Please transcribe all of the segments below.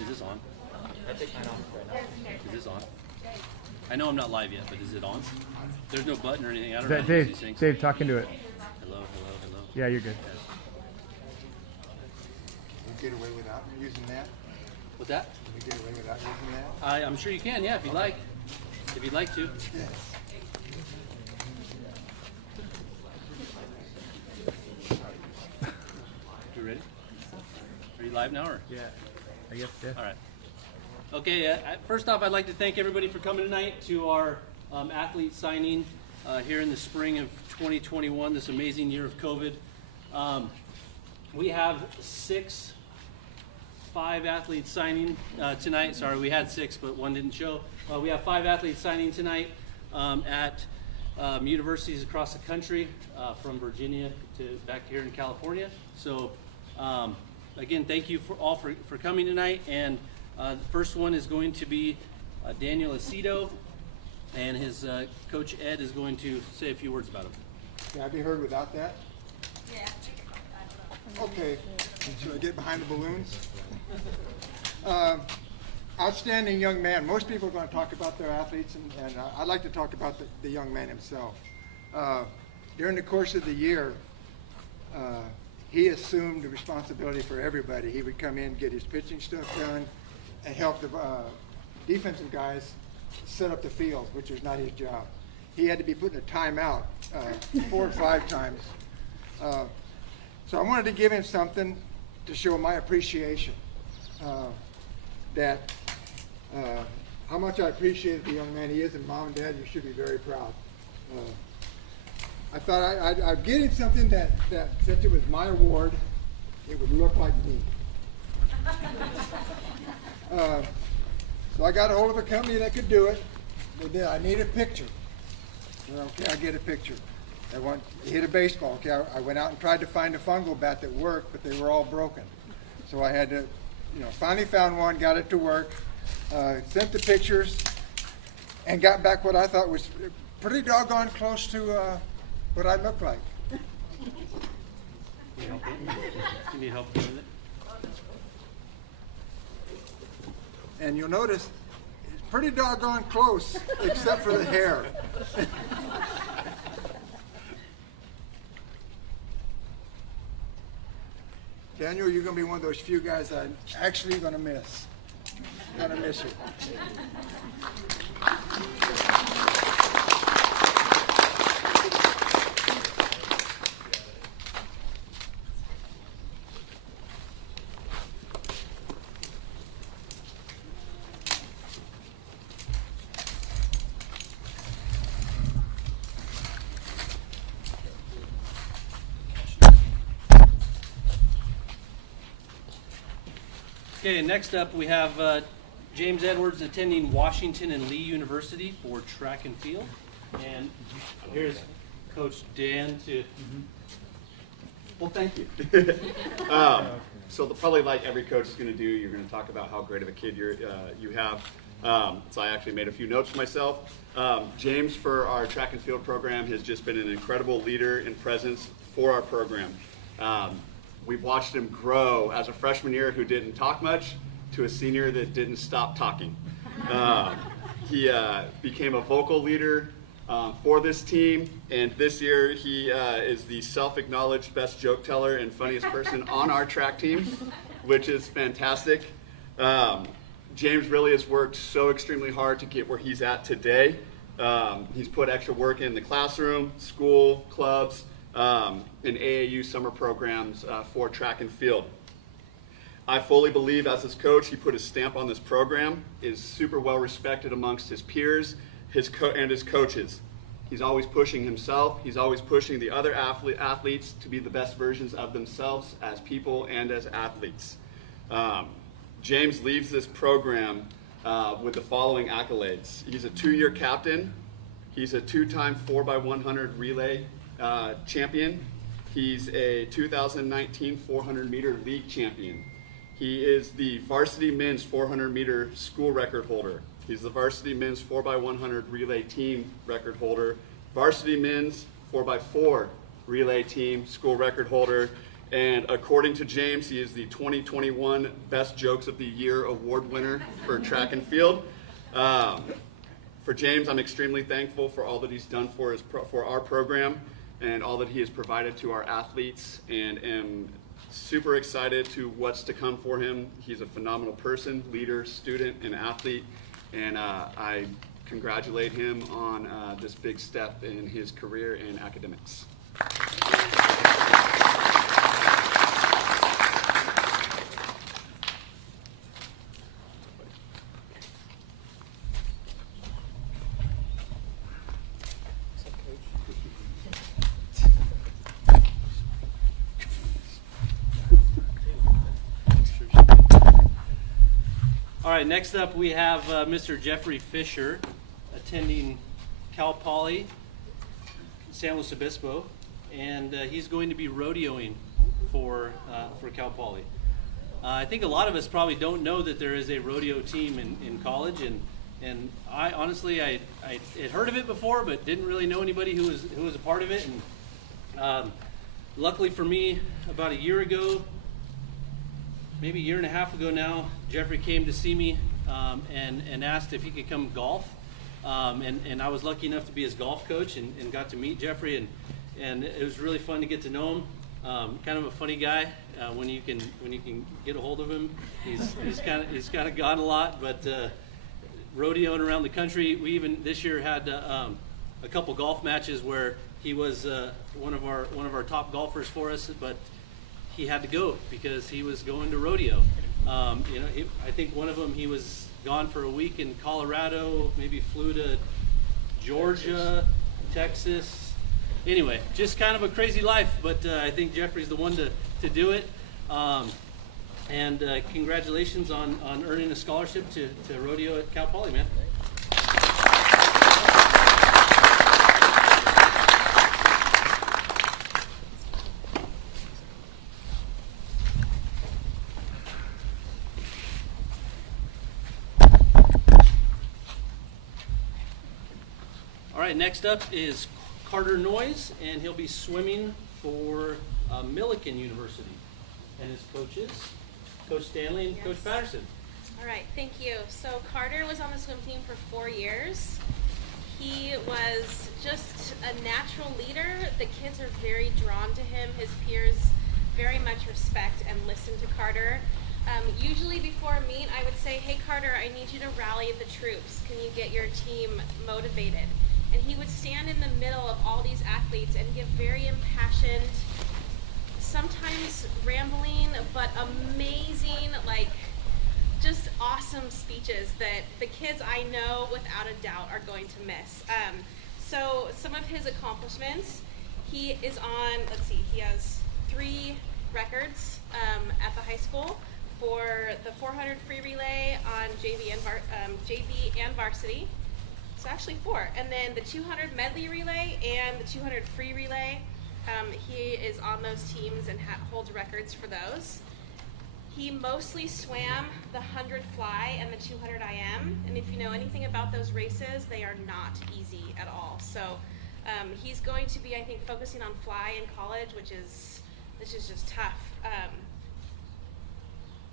Is this on? I take mine off right now. Is this on? I know I'm not live yet, but is it on? There's no button or anything. I don't know. Dave, talk into it. Hello. Yeah, you're good. Get away without using that? What's that? Can we get away without using that? I'm sure you can, yeah, if you'd like. If you'd like to. Yes. You ready? Are you live now, or? Yeah, I guess, yeah. All right. Okay, first off, I'd like to thank everybody for coming tonight to our athlete signing here in the spring of 2021, this amazing year of COVID. We have five athletes signing tonight. Sorry, we had six, but one didn't show. We have 5 athletes signing tonight at universities across the country, from Virginia to back here in California. So, again, thank you all for coming tonight. And the first one is going to be Daniel Aceto, and his coach Ed is going to say a few words about him. Can I be heard without that? Yeah. Okay. Should I get behind the balloons? Outstanding young man. Most people are going to talk about their athletes, and I'd like to talk about the young man himself. During the course of the year, he assumed the responsibility for everybody. He would come in, get his pitching stuff done, and help the defensive guys set up the field, which was not his job. He had to be put in a timeout 4 or 5 times. So I wanted to give him something to show my appreciation, that how much I appreciate the young man he is, and Mom and Dad, you should be very proud. I thought I'd get him something that since it was my award, it would look like me. So I got a hold of a company that could do it. I need a picture. Okay, I get a picture. He hit a baseball. Okay, I went out and tried to find a fungal bat that worked, but they were all broken. So I had to, finally found one, got it to work, sent the pictures, and got back what I thought was pretty doggone close to what I look like. You need help with it? And you'll notice it's pretty doggone close, except for the hair. Daniel, you're going to be one of those few guys I'm actually going to miss. I'm going to miss you. Okay, next up we have James Edwards attending Washington and Lee University for track and field. And here's Coach Dan to... Well, thank you. So probably like every coach is going to do, you're going to talk about how great of a kid you have. So I actually made a few notes for myself. James, for our track and field program, has just been an incredible leader and presence for our program. We've watched him grow as a freshman year who didn't talk much to a senior that didn't stop talking. He became a vocal leader for this team, and this year he is the self-acknowledged best joke teller and funniest person on our track team, which is fantastic. James really has worked so extremely hard to get where he's at today. He's put extra work in the classroom, school, clubs, and AAU summer programs for track and field. I fully believe as his coach, he put his stamp on this program, is super well respected amongst his peers and his coaches. He's always pushing himself. He's always pushing the other athletes to be the best versions of themselves as people and as athletes. James leaves this program with the following accolades. He's a 2-year captain. He's a 2-time 4x100 relay champion. He's a 2019 400-meter league champion. He is the varsity men's 400-meter school record holder. He's the varsity men's 4x100 relay team record holder, varsity men's 4x4 relay team school record holder, And according to James, he is the 2021 Best Jokes of the Year award winner for track and field. For James, I'm extremely thankful for all that he's done for our program and all that he has provided to our athletes, and am super excited to what's to come for him. He's a phenomenal person, leader, student, and athlete, and I congratulate him on this big step in his career and academics. All right, next up we have Mr. Jeffrey Fisher, attending Cal Poly, San Luis Obispo, and he's going to be rodeoing for Cal Poly. I think a lot of us probably don't know that there is a rodeo team in college, and I honestly I had heard of it before, but didn't really know anybody who was a part of it. And luckily for me, about a year ago, maybe a year and a half ago now, Jeffrey came to see me and asked if he could come golf. And I was lucky enough to be his golf coach and got to meet Jeffrey, and it was really fun to get to know him. Kind of a funny guy when you can get a hold of him. He's kind of gone a lot, but rodeoing around the country. We even this year had a couple golf matches where he was one of our top golfers for us, but he had to go because he was going to rodeo. I think one of them, he was gone for a week in Colorado, maybe flew to Georgia, Texas. Anyway, just kind of a crazy life, but I think Jeffrey's the one to do it. And congratulations on earning a scholarship to rodeo at Cal Poly, man. All right, next up is Carter Noyes, and he'll be swimming for Millikan University. And his coaches, Coach Stanley and Coach Patterson. All right, thank you. So Carter was on the swim team for 4 years. He was just a natural leader. The kids are very drawn to him. His peers very much respect and listen to Carter. Usually before a meet, I would say, hey Carter, I need you to rally the troops. Can you get your team motivated? And he would stand in the middle of all these athletes and give very impassioned, sometimes rambling, but amazing, just awesome speeches that the kids I know without a doubt are going to miss. So some of his accomplishments, he is on, he has 3 records at the high school for the 400 free relay on JV and varsity. So actually 4. And then the 200 medley relay and the 200 free relay. He is on those teams and holds records for those. He mostly swam the 100 fly and the 200 IM. And if you know anything about those races, they are not easy at all. So he's going to be, I think, focusing on fly in college, which is just tough.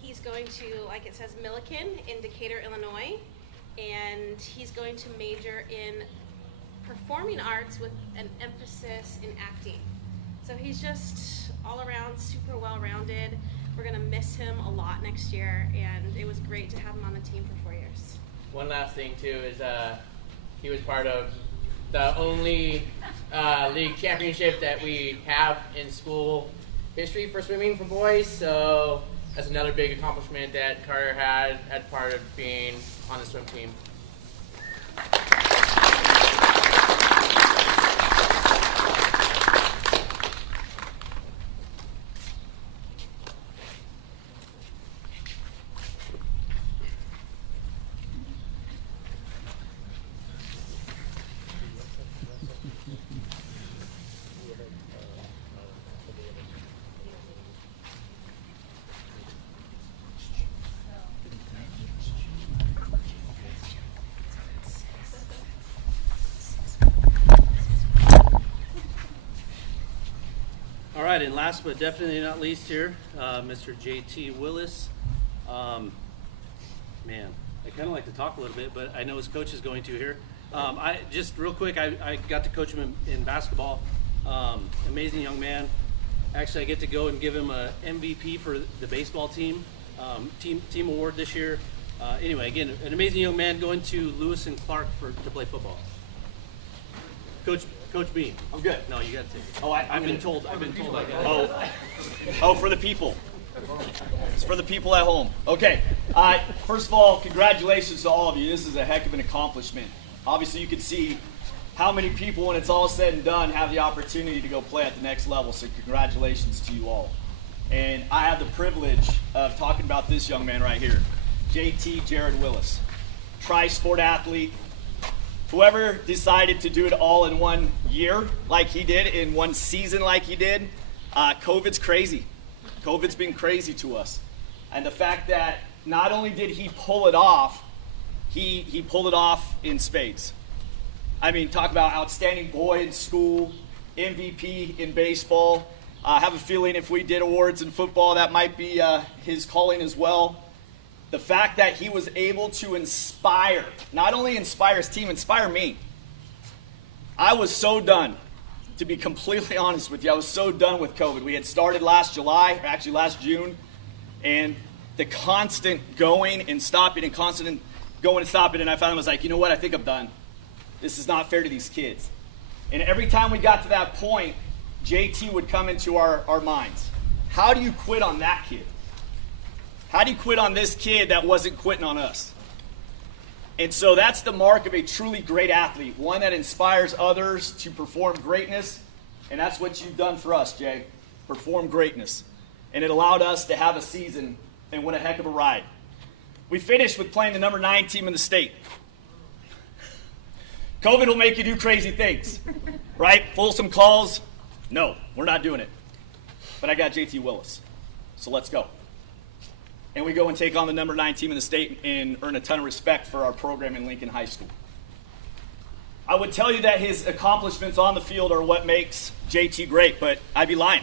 He's going to, like it says, Millikan in Decatur, Illinois. And he's going to major in performing arts with an emphasis in acting. So he's just all around super well-rounded. We're going to miss him a lot next year, and it was great to have him on the team for 4 years. One last thing too is he was part of the only league championship that we have in school history for swimming for boys. So that's another big accomplishment that Carter had as part of being on the swim team. and last but definitely not least here, Mr. J.T. Willis. Man, I kind of like to talk a little bit, but I know his coach is going to here. I just real quick, I got to coach him in basketball. Amazing young man. Actually, I get to go and give him a MVP for the baseball team, team award this year. Anyway, again, an amazing young man going to Lewis and Clark to play football. Coach B. I'm good. No, you got to take it. Oh, I've been told I got it. Oh, for the people. It's for the people at home. Okay. First of all, congratulations to all of you. This is a heck of an accomplishment. Obviously, you can see how many people, when it's all said and done, have the opportunity to go play at the next level. So congratulations to you all. And I have the privilege of talking about this young man right here, JT Jared Willis, tri-sport athlete. Whoever decided to do it all in 1 year like he did, in 1 season like he did, COVID's crazy. COVID's been crazy to us. And the fact that not only did he pull it off, he pulled it off in spades. I mean, talk about outstanding boy in school, MVP in baseball. I have a feeling if we did awards in football, that might be his calling as well. The fact that he was able to inspire, not only inspire his team, inspire me. I was so done, to be completely honest with you. I was so done with COVID. We had started last July, or actually last June, and the constant going and stopping and constant going and stopping, and I finally was like, you know what, I think I'm done. This is not fair to these kids. And every time we got to that point, JT would come into our minds. How do you quit on that kid? How do you quit on this kid that wasn't quitting on us? And so that's the mark of a truly great athlete, one that inspires others to perform greatness. And that's what you've done for us, Jay, perform greatness. And it allowed us to have a season and win a heck of a ride. We finished with playing the number 9 team in the state. COVID will make you do crazy things, right? Fulsome calls. No, we're not doing it. But I got JT Willis, so let's go. And we go and take on the number 9 team in the state and earn a ton of respect for our program in Lincoln High School. I would tell you that his accomplishments on the field are what makes JT great, but I'd be lying.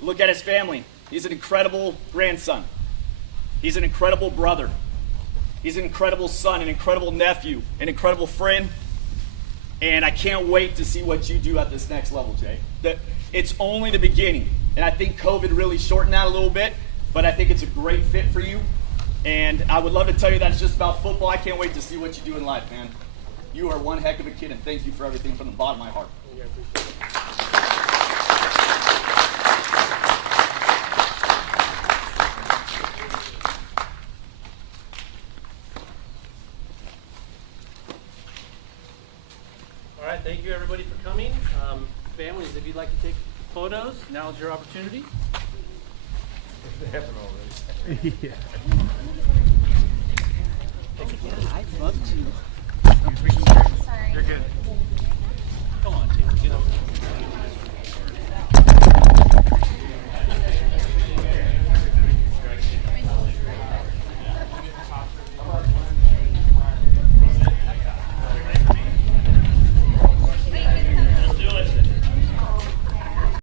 Look at his family. He's an incredible grandson. He's an incredible brother. He's an incredible son, an incredible nephew, an incredible friend. And I can't wait to see what you do at this next level, Jay. It's only the beginning. And I think COVID really shortened that a little bit. But I think it's a great fit for you. And I would love to tell you that it's just about football. I can't wait to see what you do in life, man. You are one heck of a kid, and thank you for everything from the bottom of my heart. All right, thank you everybody for coming. Families, if you'd like to take photos, now's your opportunity. Yeah. I'd love to.